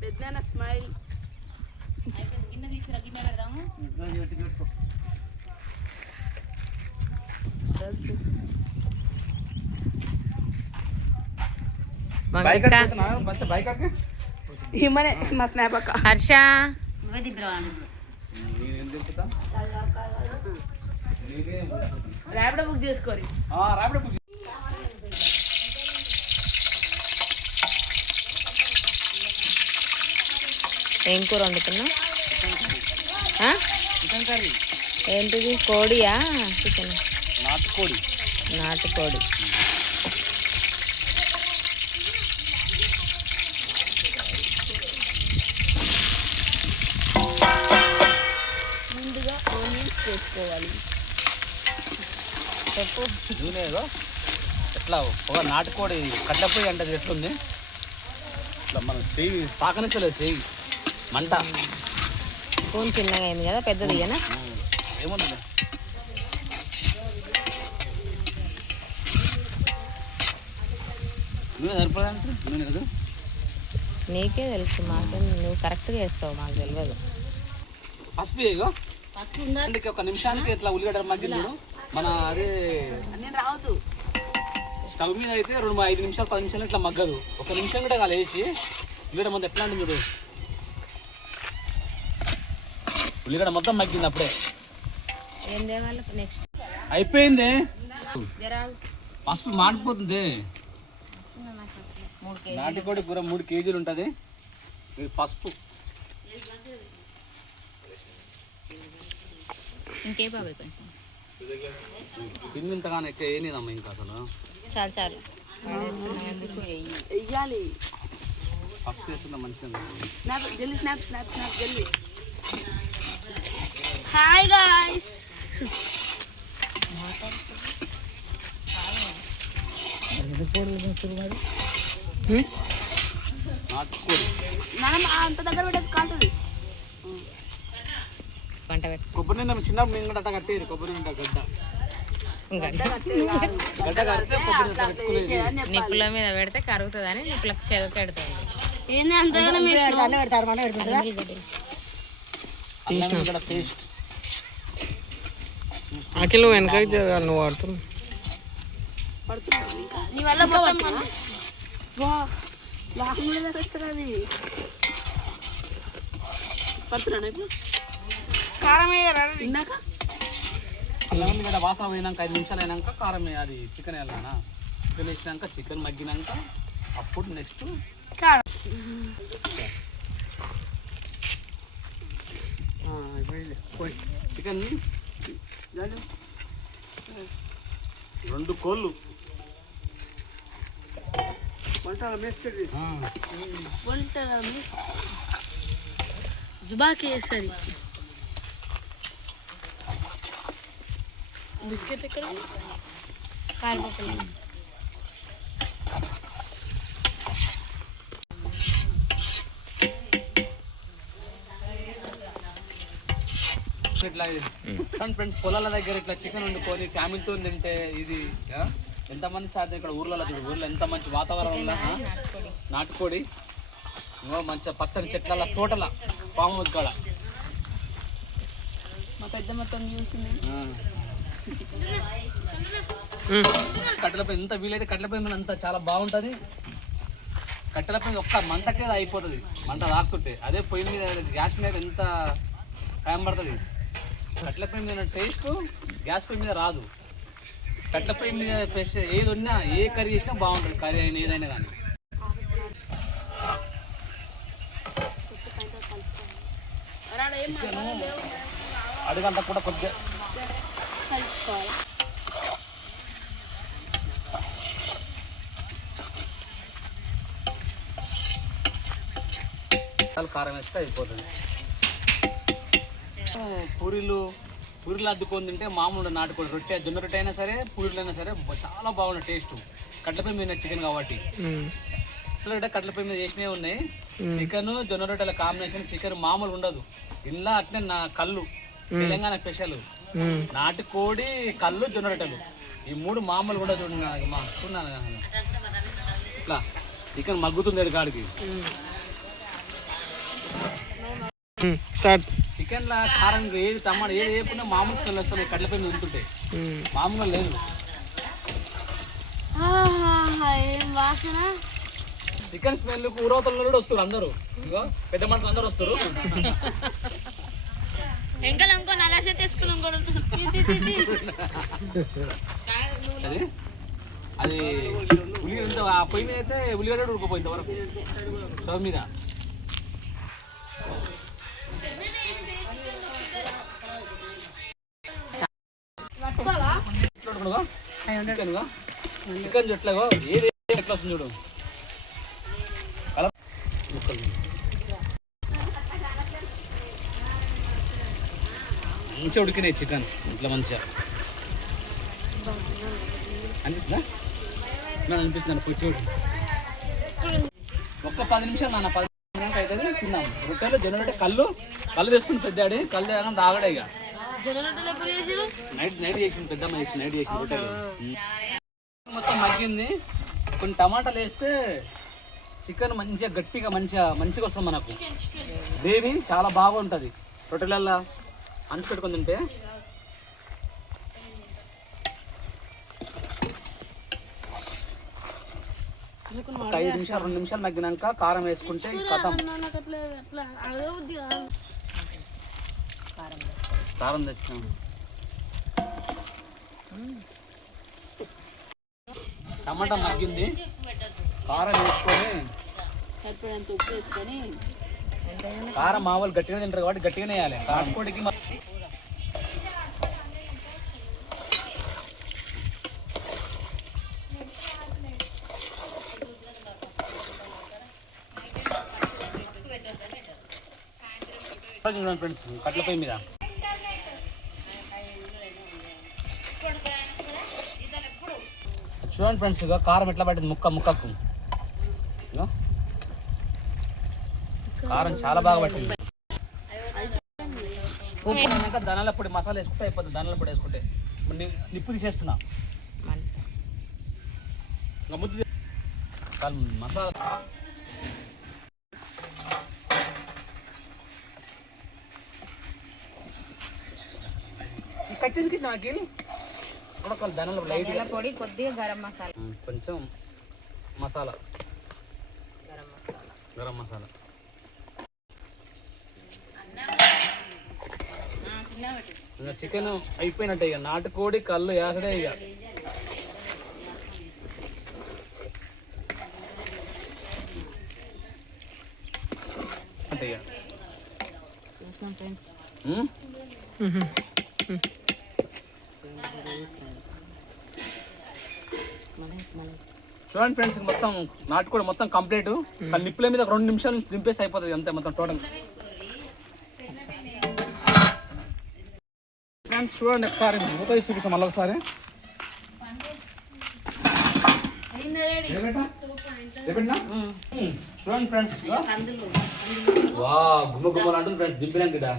పెద్దనా స్మైల్ గిన్నె తీసుకురా, గిన్నె పెడదాము. హర్ష ర్యాపిడో బుక్ చేసుకోరి. ఏం కూర వండుతున్నా? ఏంటిది, కోడియా చికెన్? నాటుకోడి. నాటుకోడి. ముందుగా ఆనియన్స్ చేసుకోవాలి. చెప్పు నూనె ఎట్లా ఒక నాటుకోడి కట్టపోయి అంటే ఎట్లుంది ఇట్లా మనం చేయి తాకనిస్తలేదు, చేయి మంట. స్పూన్ చిన్నగా అయింది కదా, పెద్దది ఇయ్యనా? ఏముంది నూనె సరిపోదంటే నూనె కదా. నీకే తెలుసు, మాకు నువ్వు కరెక్ట్గా వేస్తావు, మాకు తెలియదు. పసుపు ఇగో, పసుపు ఒక నిమిషానికి ఇట్లా ఉల్లిగడ్డ మగ్గింది మన అదే రావద్దు. స్టవ్ మీద అయితే 5 నిమిషాలు 10 నిమిషాలు ఇట్లా మగ్గదు. ఒక నిమిషం కూడా కాదు వేసి ఉల్లిగడ్డ మొత్తం ఎట్లా అంటే చూడు, ఉల్లిగడ్డ మొత్తం మగ్గింది అప్పుడే. ఏం తేవాలి నెక్స్ట్? అయిపోయింది. పసుపు మాడిపోతుంది. నాటుకోడి కూర 3 కేజీలు ఉంటుంది. పసుపు ఇంకే బాబాయ్ కొంచెం పిండి ఇంతగానే ఎక్క ఏనేదమ్మా ఇంకా అసలు. చాలు చాలు వెయ్యాలి. పసుపు వేస్తుందా మంచిగా. జల్లి స్నాప్ స్నాప్ స్నాప్ జల్లి. Hi guys. నాటుకోడి అంత దగ్గర పెట్టేది కాలుతుంది. వంట పెట్టు. కొబ్బరి నిండా చిన్నప్పుడు నేను కూడా అట్ట కట్టేది. కొబ్బరి నిండా గడ్డ గడ్డ కడితే కొబ్బరి నిండా పెట్టుకోలేదు. నిప్పుల మీద పెడితే కరుగుతుందని నిప్పులకు చెదక పెడతాను. టేస్ట్ అఖిల్ నువ్వు వెనక జరగాలి, నువ్వు ఆడుతున్నావు. నీ వల్ల పడుతున్నాను ఇప్పుడు. కారం తిన్నాక అల్లం కూడా వాసన పోయినాక 5 నిమిషాలు అయినాక కారం అది చికెన్ వేయాలన్నా. చికెన్ వేసినాక చికెన్ మగ్గినాక అప్పుడు నెక్స్ట్ కారం. చికెన్ 2 కోళ్ళు జుబాకి వేసరి బిస్కెట్ ఎక్కడ కారిపోతుంది. ఇట్లా ఫ్రెండ్స్ పొలాల దగ్గర ఇట్లా చికెన్ వండుకొని ఫ్యామిలీతో తింటే ఇది ఎంతమంది సాధ్యం. ఇక్కడ ఊర్లలో చూడు, ఊర్లో ఎంత మంచి వాతావరణం ఉందా. నాటుకోడి మంచిగా పచ్చని చెట్ల తోటల పాము కాడ మా పెద్ద మొత్తం చూసింది. కట్టెలపై ఎంత వీలైతే కట్టెలపై మీద అంత చాలా బాగుంటుంది. కట్టెలపై ఒక్క మంటకే అయిపోతుంది, మంట రాకుంటే. అదే పొయ్యి మీద గ్యాస్ మీద ఎంత టైం పడుతుంది. కట్టెలపై మీద టేస్ట్ గ్యాస్ పొయ్యి మీద రాదు. కట్టెలపై మీద ఏది ఉన్నా ఏ కర్రీ చేసినా బాగుంటుంది. కర్రీ అయినా ఏదైనా కానీ. చికెన్ అడుగంట కూడా కొద్దిగా కారం వేస్తే అయిపోతుంది. పూరీలు అద్దుకొని తింటే మామూలు నాటుకోడి రొట్టె, జొన్న రొట్టె అయినా సరే, పూరీలు అయినా సరే చాలా బాగుంది టేస్ట్. కట్లపై మీద చికెన్ కాబట్టి కట్లపై మీద చేసినవి ఉన్నాయి. చికెన్ జొన్న రొట్టెల కాంబినేషన్. చికెన్ మామూలు ఉండదు. ఇలా అట్నే నా కళ్ళు తెలంగాణ స్పెషల్. నాటుకోడి, కళ్ళు, జొన్న రొట్టెలు ఈ 3 మామూలు కూడా చూడండి. చూడాను ఇట్లా చికెన్ మగ్గుతుంది కాడికి. స్టార్ట్. చికెన్ లా కారం ఏది టమాటా ఏది వేపుకున్నా మామూలు స్మెల్ వస్తుంది. కట్లపై మీద ఉంటుంటాయి, మామూలుగా లేదు. ఏం వాసన. చికెన్ స్మెల్ ఊరవతల కూడా వస్తారు అందరూ. ఇగో పెద్ద మనుషులు అందరూ వస్తారు. ఇంకా ఇంకో నల్ల షర్ట్ వేసుకున్నాం కూడా. అది అది ఉల్లిగడ్డ ఆ పొయ్యి మీద అయితే ఉల్లిగడ్డ ఉడకపోయింది వరకు స్టవ్ మీద. చికెన్ చెట్లగో ఏది ఎట్లా వస్తుంది చూడు. మంచిగా ఉడికినాయి చికెన్ ఇట్లా మంచిగా అనిపిస్తుందా? అనిపిస్తుంది. పోయి చూడు. ఒక్క 10 నిమిషాలు నాన్న, 10 నిమిషాలు అయితే తిన్నాం. రొట్టెలు జనరేట్ కళ్ళు తెస్తుంది పెద్దాడి. కళ్ళు తేగా తాగడే. ఇక నైట్ చేసింది పెద్దమ్మ, చేసింది నైట్ చేసింది రొట్టెలు. మొత్తం మగ్గింది. కొన్ని టమాటాలు వేస్తే చికెన్ మంచిగా గట్టిగా మంచిగా వస్తుంది మనకు. గ్రేవీ చాలా బాగుంటుంది. రొట్టెలల్లో అంచు పెట్టుకొని తింటే. ఒక 5 నిమిషాలు 2 నిమిషాలు మగ్గినాక కారం వేసుకుంటే కథం. కారం తెచ్చినాం. టమాటా మగ్గింది. కారం వేసుకొని సరిపడంత ఉప్పు వేసుకొని, కారం మామూలు గట్టిగా తింటారు కాబట్టి గట్టిగానే వేయాలి. కారపొడికి చూడండి ఫ్రెండ్స్, కట్ల పొయ్యి మీద చూడండి ఫ్రెండ్స్. ఇక కారం ఎట్లా పట్టింది ముక్కకు. కారం చాలా బాగా పట్టింది. ఉప్పు ధనాల పొడి మసాలా వేసుకుంటే అయిపోతుంది. ధనాల పొడి వేసుకుంటే నిప్పు తీసేస్తున్నా. ఇంకా ముద్దు మసాలా కట్టింది నాకు ధనాల లైట్ పొడి, కొద్దిగా గరం మసాలా, కొంచెం మసాలా, గరం మసాలా. ఇంకా చికెన్ అయిపోయినట్టే. ఇక నాటుకోడి కళ్ళు వేసడే. ఇక అంటే ఇక చూడండి ఫ్రెండ్స్, మొత్తం నాటుకోడి మొత్తం కంప్లీట్. నిప్పుల మీద 2 నిమిషాల నుంచి దింపేసి అయిపోతుంది అంతే మొత్తం టోటల్. ఫ్రెండ్స్ చూడండి ఒకసారి మూత తీసి చూపిస్తాం మళ్ళీ ఒకసారి. చూడండి ఫ్రెండ్స్, వా గుమ్మ గుమ్మలు అంటుంది ఫ్రెండ్స్ దింపినాక.